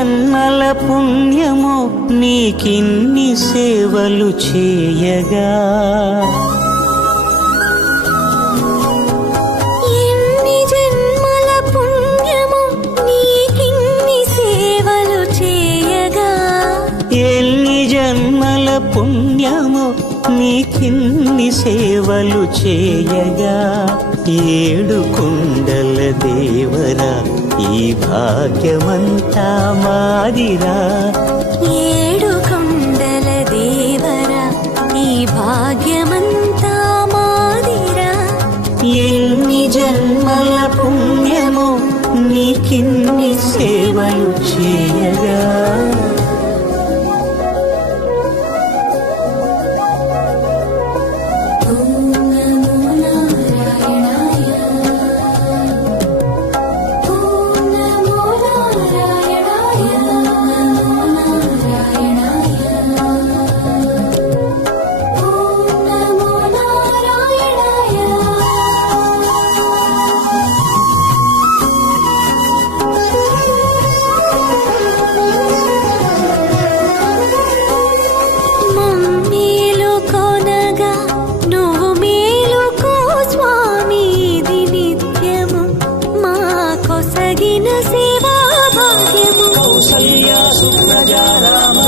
జన్మల పుణ్యమో నీకిన్ని సేవలు చేయగా, ఎన్ని జన్మల పుణ్యమో నీకిన్ని సేవలు చేయగా, ఎన్ని జన్మల పుణ్యమో నీకిన్ని సేవలు చేయగా, ఏడు కొండల దేవరా ఈ భాగ్యమంతా మాదిరా, ఏడు కొండల దేవరా ఈ భాగ్యమంతా మాదిరా, ఎన్ని జన్మల పుణ్యమో నీకిన్ని సేవలు చేయగా. సేవా భాగ్యము కౌసల్యా సుప్రజా రామ